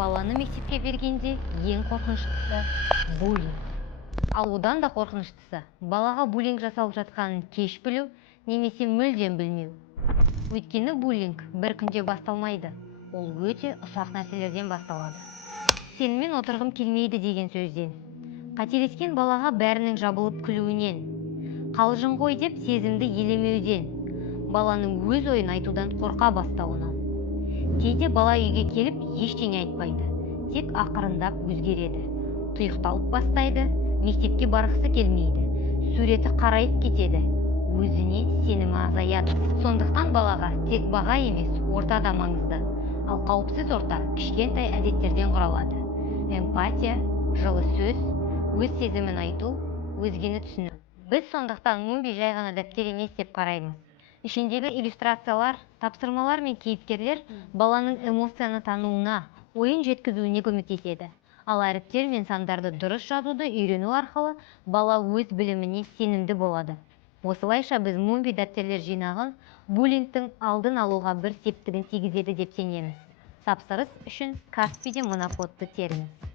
Баланы мектепке бергенде ең қорқыныштысы буллинг. Ал одан да қорқыныштысы балаға буллинг жасалып жатқанын кеш білу немесе мүлдем білмеу. Өйткені буллинг бір күнде басталмайды. Ол өте ұсақ нәрселерден басталады. Сенімен отырғым келмейді деген сөзден, қателескен балаға бәрінің жабылып күлуінен, қалжың ғой деп сезімді елемеуден, баланың өз ойын айтудан қорқа бастауынан. Кейде бала үйге келіп ештеңе айтпайды, тек ақырындап өзгереді, тұйықталып бастайды, мектепке барғысы келмейді, суреті қарайып кетеді, өзіне сенімі азаяды. Сондықтан балаға тек баға емес, орта да маңызды. Ал қауіпсіз орта кішкентай әдеттерден құралады. Эмпатия, жылы сөз, өз сезімін айту, өзгені түсіну. Біз сондықтан Мумби жай ғана дәптер емес деп қараймыз. Ішіндегі иллюстрациялар, тапсырмалар мен кейіпкерлер баланың эмоцияны тануына, ойын жеткізуіне көмектеседі. Ал әріптер мен сандарды дұрыс жазуды үйрену арқылы бала өз біліміне сенімді болады. Осылайша біз Мумби дәптерлер жинағын буллингтің алдын алуға бір септігін тигізеді деп сенеміз. Тапсырыс үшін Каспиде мына кодты теріңіз.